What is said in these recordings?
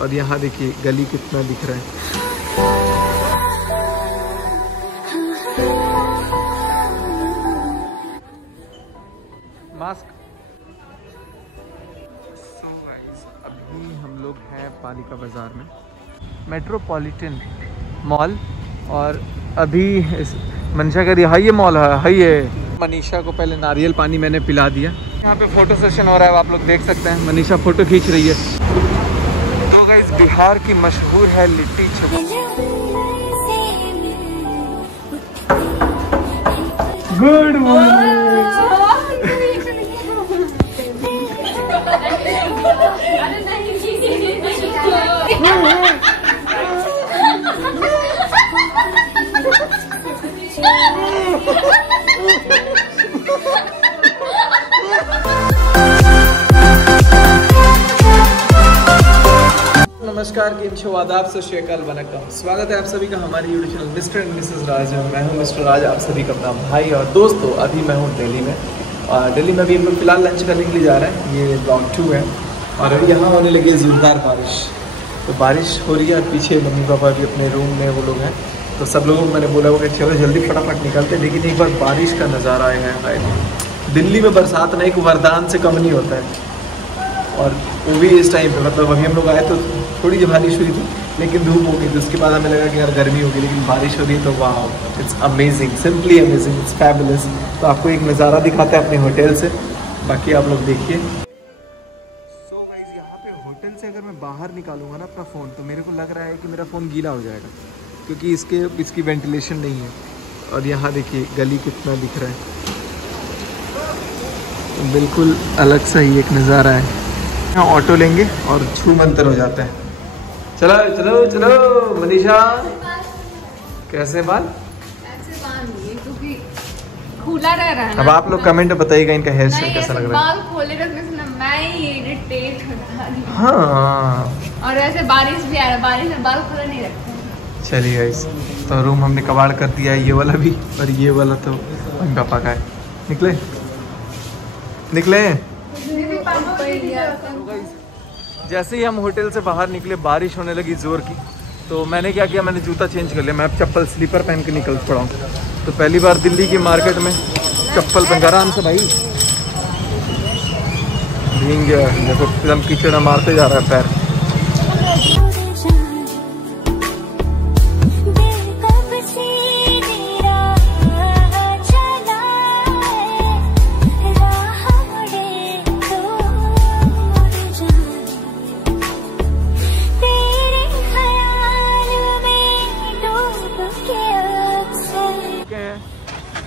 और यहाँ देखिए गली कितना दिख रहा है। मास्क। सो गाइस, अभी हम लोग हैं पालिका बाजार में, मेट्रोपॉलिटन मॉल। और अभी इस मनीषा कह रही है ये मॉल है ये। मनीषा को पहले नारियल पानी मैंने पिला दिया। यहाँ पे फोटो सेशन हो रहा है, आप लोग देख सकते हैं। मनीषा फोटो खींच रही है। तो गाइस, बिहार की मशहूर है लिट्टी चोखा। Good morning. नमस्कार, केम छो, आदाब, सत श्री अकाल, वनक्कम। स्वागत है आप सभी का हमारे YouTube channel mister and missus Raj में। मैं हूं मिस्टर राज, आप सभी का अपना भाई। और दोस्तों, अभी मैं हूं दिल्ली में। और दिल्ली में अभी हम लोग फिलहाल लंच करने के लिए जा रहे हैं। ये ब्लॉग 2 है। और अभी यहाँ होने लगी है जोरदार बारिश। तो बारिश हो रही है और पीछे मम्मी पापा भी अपने रूम में वो लोग हैं। तो सब लोगों को मैंने बोला होगा चलो जल्दी फटाफट निकलते। लेकिन एक बार बारिश का नज़ारा आया है। दिल्ली में बरसात ना एक वरदान से कम नहीं होता है। और वो भी इस टाइम पे, मतलब अभी हम लोग आए तो थोड़ी जी बारिश हुई थी, लेकिन धूप हो गई थी। उसके बाद हमें लगा कि यार गर्मी होगी, लेकिन बारिश हो रही है तो वाह, it's amazing, simply amazing, it's fabulous. तो आपको एक नज़ारा दिखाते हैं अपने होटल से, बाकी आप लोग देखिए। सो गाइस, यहाँ पे होटल से अगर मैं बाहर निकालूंगा ना अपना फ़ोन, तो मेरे को लग रहा है कि मेरा फ़ोन गीला हो जाएगा, क्योंकि इसकी वेंटिलेशन नहीं है। और यहाँ देखिए गली कितना दिख रहा है, बिल्कुल अलग सा ही एक नज़ारा है। यहाँ ऑटो लेंगे और छू मंतर हो जाता है। चलो चलो चलो मनीषा, कैसे बाल? ऐसे बांध दिए क्योंकि खुला रह रहा है ना। अब आप लोग कमेंट में बताइएगा इनका हेयर स्टाइल कैसा लग रहा है। बाल खोले रखने से ना मैं ही इरिटेट होता हूं। हाँ, और वैसे बारिश भी आ रहा है, बारिश में बाल खुला नहीं रखते। चलिए गाइस, तो रूम हमने कबाड़ कर दिया है, ये वाला भी और ये वाला तो मम्मी पापा का है। निकले निकले। जैसे ही हम होटल से बाहर निकले बारिश होने लगी ज़ोर की। तो मैंने क्या किया, मैंने जूता चेंज कर लिया। मैं अब चप्पल स्लीपर पहन के निकल पड़ा हूँ। तो पहली बार दिल्ली की मार्केट में चप्पल पहन, आराम से भाई, भीग गया देखो, एकदम कीचड़ में मारते जा रहा है पैर।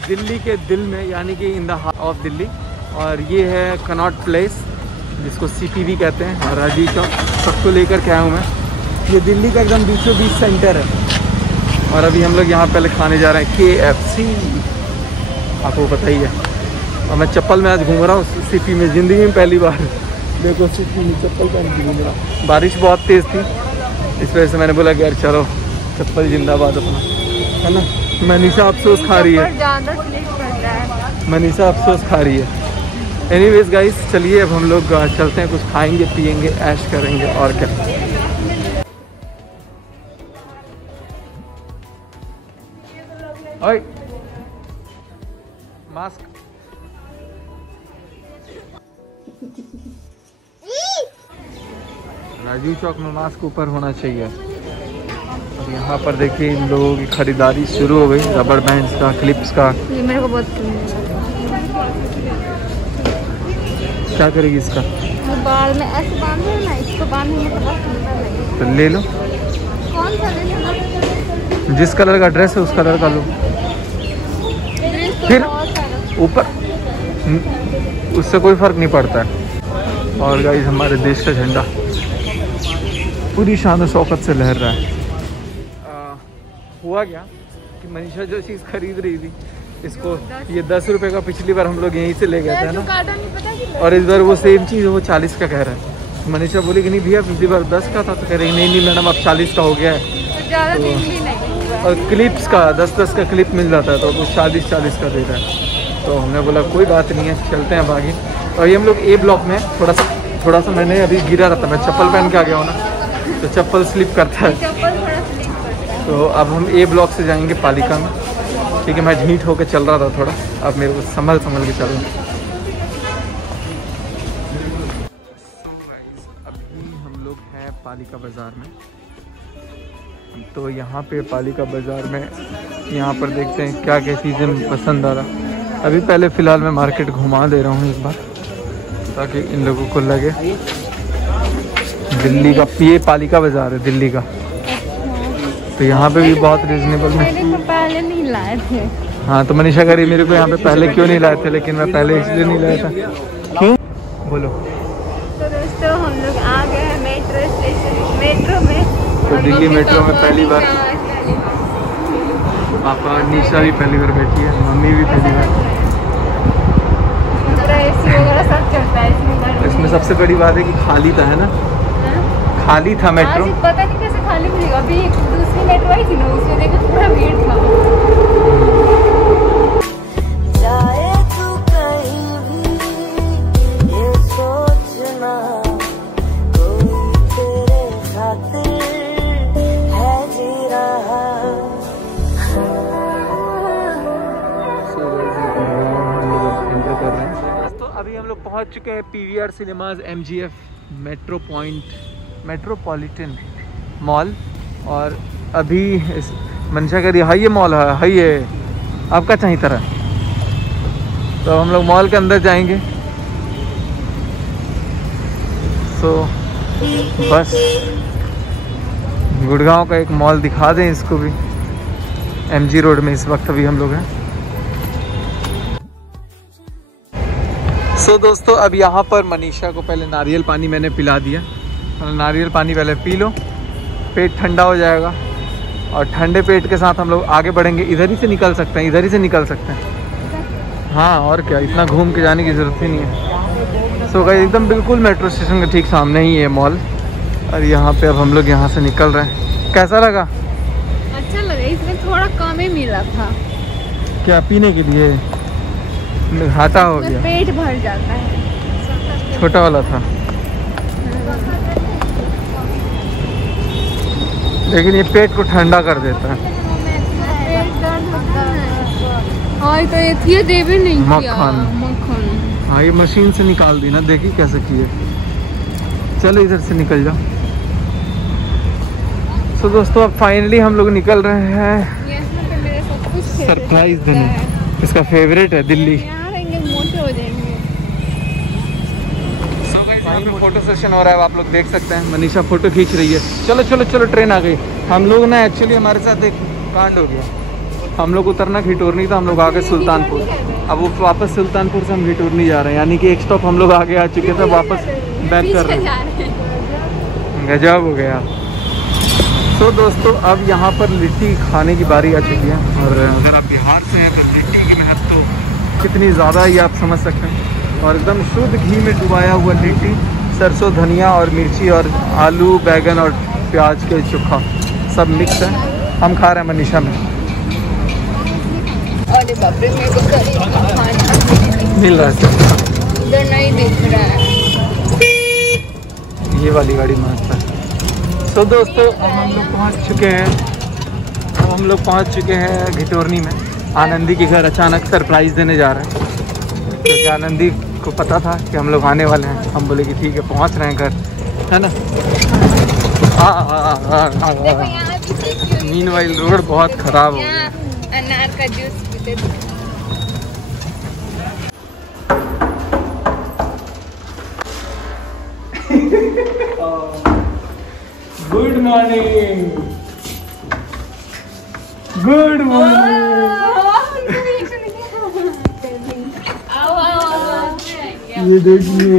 दिल्ली के दिल में, यानी कि in the heart of Delhi. और ये है कनॉट प्लेस, जिसको CPV कहते हैं, और राजीव चौक। सबको लेकर के आया हूँ मैं। ये दिल्ली का एकदम बीचों बीच सेंटर है। और अभी हम लोग यहाँ पहले खाने जा रहे हैं KFC, आपको पता ही है। और मैं चप्पल में आज घूम रहा हूँ सिटी में, ज़िंदगी में पहली बार देखो सिटी में चप्पल पहन के घूम रहा। बारिश बहुत तेज़ थी, इस वजह से मैंने बोला कि यार चलो चप्पल जिंदाबाद अपना, है ना। मनीषा अफसोस खा रही है, मनीषा अफसोस खा रही है। एनीवेज गाइस, चलिए अब हम लोग चलते हैं, कुछ खाएंगे पिएंगे, ऐश करेंगे और क्या। ओए मास्क। राजीव चौक में मास्क ऊपर होना चाहिए। और यहाँ पर देखिए इन लोगों की खरीदारी शुरू हो गई, रबर बैंड्स का, क्लिप्स का। ये मेरे को बहुत क्या करेगी इसका? बाल में ऐसे बांधो ना, इसको बांधने में बहुत सुंदर लगेगा। तो ले लो, कौन सा लेना? जिस कलर का ड्रेस है उस कलर का लो। फिर ऊपर उससे कोई फर्क नहीं पड़ता है। और गाइस, हमारे देश का झंडा पूरी शान और शौकत से लहर रहा है। हुआ क्या कि मनीषा जो चीज़ खरीद रही थी, इसको ये 10 रुपये का पिछली बार हम लोग यहीं से ले गए थे ना, और इस बार वो सेम चीज़ वो 40 का कह रहा है। मनीषा बोली कि नहीं भैया पिछली बार 10 का था, तो कह रही नहीं मैडम अब 40 का हो गया है। तो और क्लिप्स का 10-10 का क्लिप मिल जाता है, तो वो 40-40 का दे रहा है। तो हमने बोला कोई बात नहीं है, चलते हैं अब आगे। और ये हम लोग A ब्लॉक में, थोड़ा सा मैंने अभी गिरा रहता, मैं चप्पल पहन के आ गया हूँ ना, तो चप्पल स्लिप करता है। चप्पल थोड़ा स्लिप करता है। तो अब हम ए ब्लॉक से जाएंगे पालिका में। ठीक है, मैं ढीठ होकर चल रहा था थोड़ा, अब मेरे को संभल के चल रहा हूँ। अभी हम लोग हैं पालिका बाज़ार में। तो यहाँ पे पालिका बाज़ार में यहाँ पर देखते हैं क्या क्या चीज़ें पसंद आ रहा। अभी पहले फ़िलहाल मैं मार्केट घुमा दे रहा हूँ एक बार, ताकि इन लोगों को लगे दिल्ली का, ये पालिका बाज़ार है दिल्ली का। तो यहाँ पे भी बहुत रिजनेबल में पहले नहीं लाए थे। हाँ, तो मनीषा कह रही मेरे को यहाँ पे पहले क्यों नहीं लाए थे, लेकिन मैं पहले इसलिए नहीं लाया था। क्यों बोलो। तो दोस्तों हम लोग आ गए हैं मेट्रो स्टेशन, मेट्रो में। तो दिल्ली मेट्रो में पहली बार पापा, निशा भी पहली बार बैठी है, मम्मी भी पहली बार। एसी वगैरह सब चलता है इसमें सबसे बड़ी बात है कि खाली था, है ना, खाली था मेट्रो। पता नहीं कैसे खाली मिलेगा। अभी एक दूसरी मेट्रो आई थी ना, उसमें देखा पूरा भीड़ था। तो अभी हम लोग पहुंच चुके हैं PVR cinemas MGF metropolitan mall. और अभी मंशा कह रही हाई ये मॉल है, हाई ये आपका चाहिए तरह। तो हम लोग मॉल के अंदर जाएंगे। सो बस गुड़गांव का एक मॉल दिखा दें इसको भी। MG रोड में इस वक्त अभी हम लोग हैं। सो दोस्तों, अब यहाँ पर मनीषा को पहले नारियल पानी मैंने पिला दिया। नारियल पानी पहले पी लो, पेट ठंडा हो जाएगा। और ठंडे पेट के साथ हम लोग आगे बढ़ेंगे। इधर ही से निकल सकते हैं, इधर ही से निकल सकते हैं। हाँ, और क्या, इतना घूम के जाने की ज़रूरत ही नहीं है। सो गाइस, एकदम बिल्कुल मेट्रो स्टेशन के ठीक सामने ही है मॉल। और यहाँ पे अब हम लोग यहाँ से निकल रहे हैं। कैसा लगा? अच्छा लगा, इसमें थोड़ा कम ही मिला था। क्या पीने के लिए? घाटा हो गया, पेट भर जाता है। छोटा वाला था, लेकिन ये पेट को ठंडा कर देता है। पेट दर्द होता है। हाँ, तो ये देवे नहीं किया मक्खन। हाँ, ये मशीन से निकाल दी ना, देखी कैसे की है। चलो इधर से निकल जाओ। तो दोस्तों, अब फाइनली हम लोग निकल रहे हैं सरप्राइज देने। इसका फेवरेट है दिल्ली। मोटे हो जाएंगे। फोटो सेशन हो रहा है, आप लोग देख सकते हैं। मनीषा फोटो खींच रही है। चलो चलो चलो, ट्रेन आ गई। हम लोग ना एक्चुअली हमारे साथ एक कांड हो गया। हम लोग उतरना घिटोरनी था, हम लोग आ गए सुल्तानपुर। अब वो वापस सुल्तानपुर से हम घिटोरनी जा रहे हैं, यानी कि एक स्टॉप हम लोग आगे आ चुके थे, वापस बैक कर रहे हैं। गजब हो गया। तो दोस्तों, अब यहाँ पर लिट्टी खाने की बारी आ चुकी है। और अगर आप बिहार से हैं तो लिट्टी की महत्व तो कितनी ज़्यादा ये आप समझ सकते हैं। और एकदम शुद्ध घी में डुबाया हुआ लिट्टी, सरसों, धनिया और मिर्ची और आलू, बैगन और प्याज के चोखा सब मिक्स है। हम खा रहे हैं मनीषा में। अरे बाप रे, मेरे को मिल रहा है, उधर नहीं दिख रहा है। ये वाली गाड़ी मस्त है। तो दोस्तों, अब हम लोग पहुँच चुके हैं घिटोरनी में। आनंदी के घर अचानक सरप्राइज़ देने जा रहे हैं, क्योंकि आनंदी को पता था कि हम लोग आने वाले हैं। हम बोले कि ठीक है, पहुंच रहे हैं घर, है ना। मीनवाइल रोड बहुत खराब हो गया। अनार का जूस पीते थे। Good morning, good morning. ये देखिए,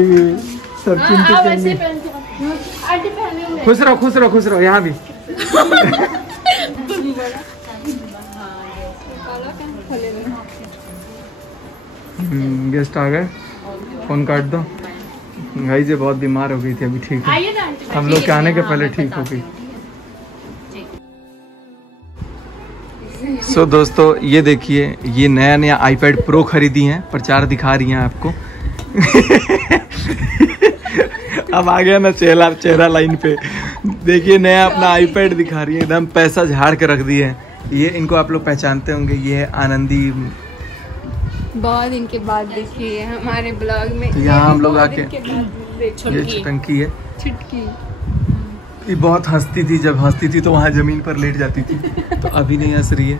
सब चिंता करेंगे। खुश रहो, खुश रहो, खुश रहो। यहाँ भी गेस्ट आ गए, फोन काट दो। भाई जी बहुत बीमार हो गई थी, अभी ठीक है। हम लोग के आने के पहले ठीक हो गई। सो दोस्तों, ये देखिए, ये नया नया iPad Pro खरीदी हैं, प्रचार दिखा रही हैं आपको। अब आ गया ना चेहरा लाइन पे। देखिए नया अपना आईपैड दिखा रही है, एकदम पैसा झाड़ के रख दिए हैं। ये इनको आप लोग पहचानते होंगे, ये है आनंदी। बहुत दिन के बाद देखी है हमारे ब्लॉग में। तो यहाँ हम लोग आके, ये छुटकी है, छुटकी। ये बहुत हंसती थी, जब हंसती थी तो वहाँ जमीन पर लेट जाती थी, तो अभी नहीं हंस रही है।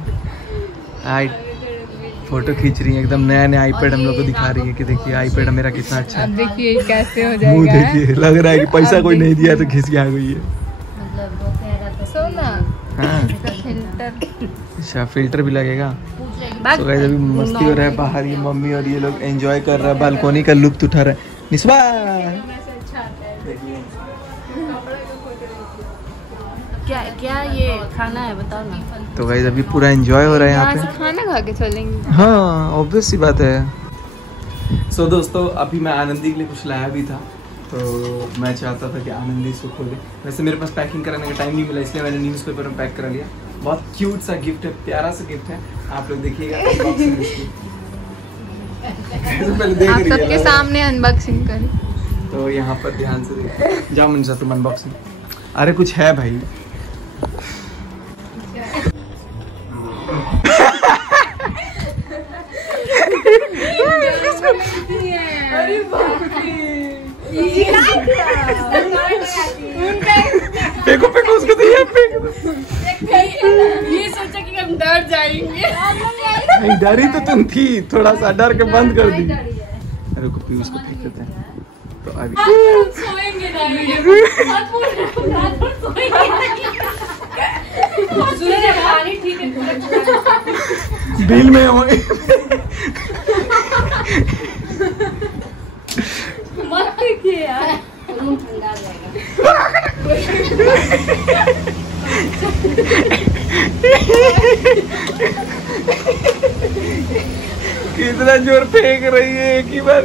फोटो खींच रही है, एकदम नया नया आईपैड हम लोग को दिखा रही है कि देखिए आईपैड मेरा कितना अच्छा है। अब देखिए कैसे हो मुँह जाएगा। देखिए, लग रहा है कि पैसा कोई नहीं दिया तो खींच के आ गई है। सोना हाँ फिल्टर, अच्छा फिल्टर भी लगेगा। तो गाइस अभी मस्ती हो रहा है बाहर, ये मम्मी और ये लोग एंजॉय कर रहा है, बालकोनी का लुत्फ उठा रहा है। निस्बा क्या ये खाना है बताओ ना। तो गाइस अभी पूरा एंजॉय हो रहा है यहाँ पे। खाना खा के चलेंगे। हाँ ऑब्वियस सी बात है। सो दोस्तों अभी मैं आनंदी के लिए कुछ लाया भी था, तो मैं चाहता था कि आनंदी इसको खोले। वैसे मेरे पास पैकिंग कराने का टाइम नहीं मिला, इसलिए मैंने न्यूज़पेपर में पैक करा लिया। बहुत क्यूट सा गिफ्ट है, प्यारा सा गिफ्ट है, आप लोग देखिएगा अनबॉक्सिंग इसकी। पहले देख आप रही है सबके सामने अनबॉक्सिंग करें। तो यहाँ पर ध्यान से देखिए। जाओ मनसा तुम अनबॉक्सिंग। अरे कुछ है भाई। फेंको फेंको उसको, तो ये फेंको। ये सोचा कि हम डर जाएंगे। नहीं डरी तो तुम थी, थोड़ा सा डर के बंद कर दी। अरे को पीयूष को फेंक देते हैं तो अभी सोएंगे बिल में मत देखिए यार, रूम ठंडा कितना जोर फेंक रही है एक ही बार।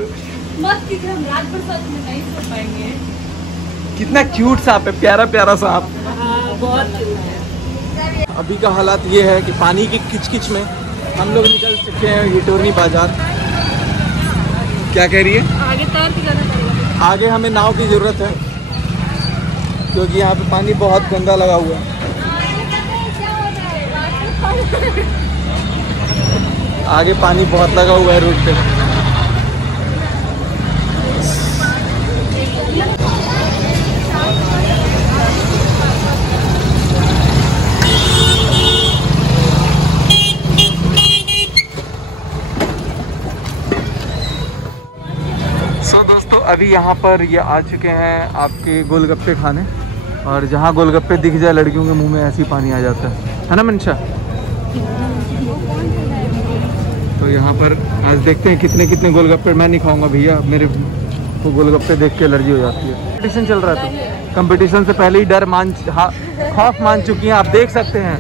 मत कीजिए, हम रात भर साथ में नहीं सो पाएंगे। कितना क्यूट सांप है, प्यारा प्यारा सांप। बहुत अभी का हालात ये है कि पानी की किचकिच में हम लोग निकल चुके हैं हिटोरनी बाजार। क्या कह रही है? आगे तैर के जाना पड़ेगा। आगे हमें नाव की ज़रूरत है, क्योंकि यहाँ पे पानी बहुत गंदा लगा हुआ है। आगे पानी बहुत लगा हुआ है रोड पे। दोस्तों अभी यहाँ पर ये आ चुके हैं आपके गोलगप्पे खाने, और जहाँ गोलगप्पे दिख जाए लड़कियों के मुंह में ऐसे ही पानी आ जाता है ना मंशा? तो यहाँ पर आज देखते हैं कितने कितने गोलगप्पे। मैं नहीं खाऊंगा भैया, मेरे को गोलगप्पे देख के एलर्जी हो जाती है। कंपटीशन चल रहा है, तो कंपटीशन से पहले ही डर खौफ मान चुकी हैं, आप देख सकते हैं।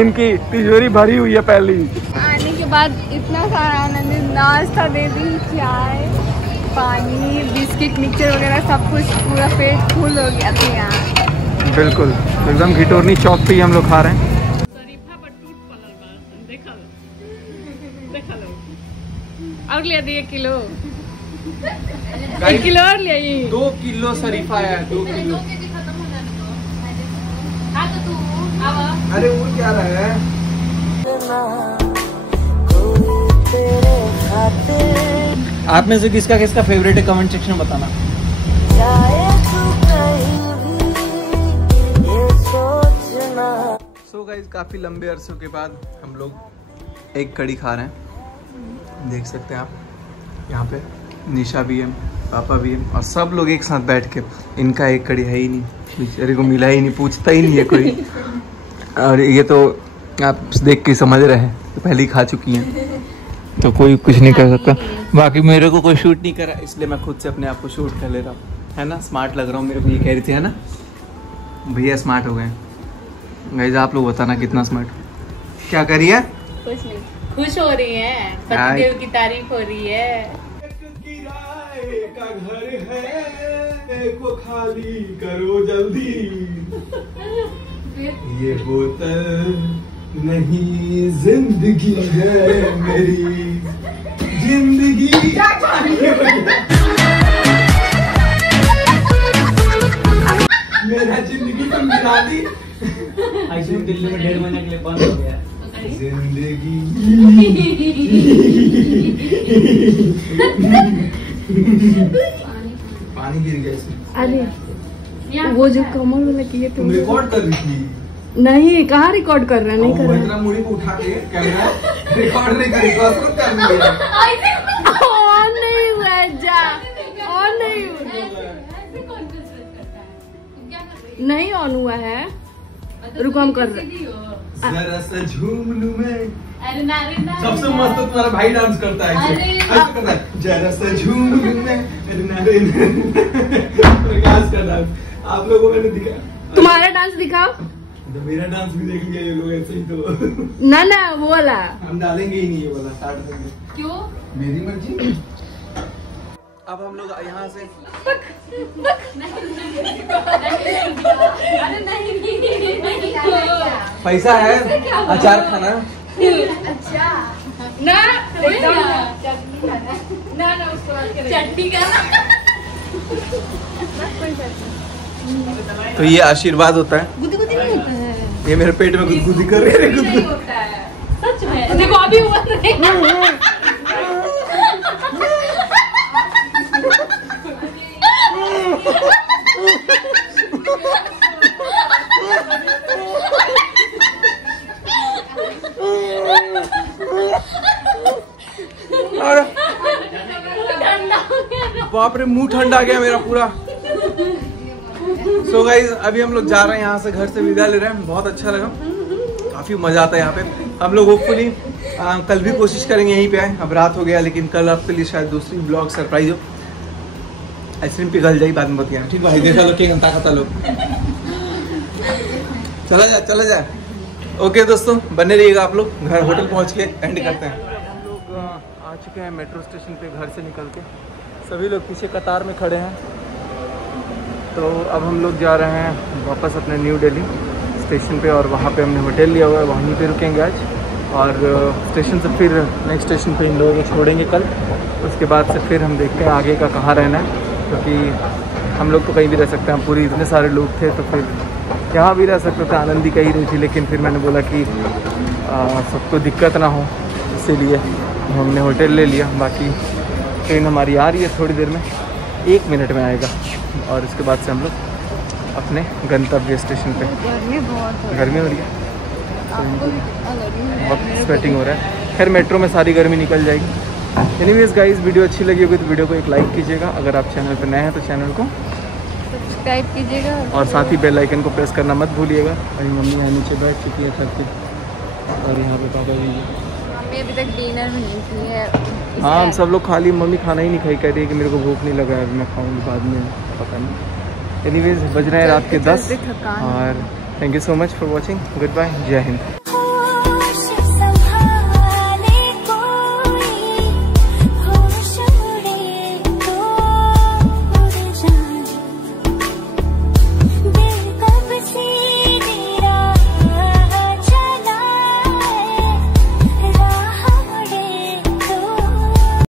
इनकी तिजोरी भरी हुई है पहले ही। आने के बाद इतना सारा आनंद, नाश्ता दे दी, चाय, पानी, बिस्किट, मिक्सचर वगैरह सब कुछ, पूरा पेट फुल हो गया था यहाँ। बिल्कुल एकदम घिटोरनी चौक पे ही हम लोग खा रहे हैं। और ले दिए किलो, 1 किलो और ले 2 किलो शरीफा है, 2 किलो। अरे वो क्या रहा है? आप में से किसका किसका फेवरेट है कमेंट सेक्शन में बताना। सो गाइस काफी लंबे अरसों के बाद हम लोग एक कड़ी खा रहे हैं, देख सकते हैं आप। यहाँ पे निशा भी है, पापा भी है, और सब लोग एक साथ बैठ के। इनका एक कड़ी है ही नहीं, बेचारे को मिला ही नहीं, पूछता ही नहीं है कोई। और ये तो आप देख के समझ रहे हैं, तो पहले ही खा चुकी हैं, तो कोई कुछ नहीं कर सकता। बाकी मेरे को कोई शूट नहीं करा, इसलिए मैं खुद से अपने आप को शूट कर ले रहा हूँ, है ना? स्मार्ट लग रहा हूँ मेरे को, ये कह रही थी, है ना भैया? स्मार्ट हो गए गाइस, आप लोग बताना कितना स्मार्ट। क्या करिए? कुछ नहीं, खुश हो रही है, पतिदेव की तारीफ हो रही है। का घर है को खाली करो जल्दी, ये बोतल नहीं जिंदगी है मेरी, जिंदगी मेरा जिंदगी तो मिला दी। आइसक्रीम दिल्ली में 1.5 महीने के लिए बंद हो गया। जिंदगी पानी गिर गया इसमें। अरे वो जो कमल वाला किए तुम रिकॉर्ड कर रही थी? नहीं, कहाँ रिकॉर्ड कर रहा है? नहीं कर रहा। इतना मुड़ी को उठा के कैमरा रिकॉर्ड नहीं करी, बस खुद कर रही है। ऑन नहीं हुआ है, जा ऑन नहीं हुआ, नहीं ऑन हुआ है। रुको हम कर रहे हैं। जरा सा झूम लूं मैं। सबसे मस्त तो तुम्हारा भाई डांस करता है, ऐसे करता है, जरा सा झूम लूं मैं। प्रकाश का डांस आप लोगों को मैंने दिखा। तुम्हारा डांस दिखाओ। तो मेरा डांस भी देखेंगे ये लोग ऐसे ही तो। ना ना वो वाला हम डालेंगे ही नहीं, ये वाला काट देंगे। क्यों? मेरी मर्जी। अब हम लोग यहाँ से पैसा है अचार खाना। अच्छा ना ना उसको चटनी खाना। तो ये आशीर्वाद होता है। गुदी नहीं होता है। ये मेरे पेट में गुदगुदी कर रही है। नहीं होता है सच में। देखो अभी हुआ नहीं। बाप रे, मुंह ठंडा गया मेरा पूरा। सो गाइज अभी हम लोग जा रहे हैं यहाँ से, घर से विदा ले रहे हैं। बहुत अच्छा लगा, काफी मजा आता है यहाँ पे। हम लोग होपफुली कल भी कोशिश करेंगे यहीं पे आए। अब रात हो गया, लेकिन कल आपके लिए शायद दूसरी ब्लॉग सरप्राइज हो। आइसक्रीम पिघल जाए बाद में बताया, ठीक भाई? देखा लोग क्या खाता लोग। चला जा। ओके दोस्तों, बने रहिएगा आप लोग। घर होटल पहुँच के एंड करते हैं। हम लोग आ चुके हैं मेट्रो स्टेशन पे घर से निकल के। सभी लोग पीछे कतार में खड़े हैं। तो अब हम लोग जा रहे हैं वापस अपने न्यू दिल्ली स्टेशन पे, और वहाँ पे हमने होटल लिया हुआ है, वहीं पे रुकेंगे आज। और स्टेशन से फिर नेक्स्ट स्टेशन पे इन लोगों को छोड़ेंगे कल। उसके बाद से फिर हम देखते हैं आगे का कहाँ रहना है, क्योंकि हम लोग तो कहीं भी रह सकते हैं। हम पूरी इतने सारे लोग थे तो फिर यहाँ भी रह सकते थे। आनंदी कही रही थी, लेकिन फिर मैंने बोला कि सबको दिक्कत ना हो, इसीलिए हमने होटल ले लिया। बाकी ट्रेन हमारी आ रही है थोड़ी देर में, 1 मिनट में आएगा। और इसके बाद से हम लोग अपने गंतव्य स्टेशन पे। गर्मी हो रही है, बहुत स्वेटिंग हो रहा है। खैर मेट्रो में सारी गर्मी निकल जाएगी। एनीवेज गाइस, वीडियो अच्छी लगी होगी तो वीडियो को एक लाइक कीजिएगा। अगर आप चैनल पर नए हैं तो चैनल को सब्सक्राइब कीजिएगा, और साथ ही बेल आइकन को प्रेस करना मत भूलिएगा। अभी मम्मी यहाँ नीचे बैठ चुकी है छत पे, और यहाँ पे पापा जी। मम्मी अभी तक डिनर भी नहीं की है। हाँ, हम सब लोग खाली, मम्मी खाना ही नहीं खाई, कह रही है कि मेरे को भूख नहीं लगा है, अभी मैं खाऊंगी बाद में, पता नहीं। एनीवेज बज रहे हैं रात के 10, और thank you so much for watching. Good bye, जय हिंद।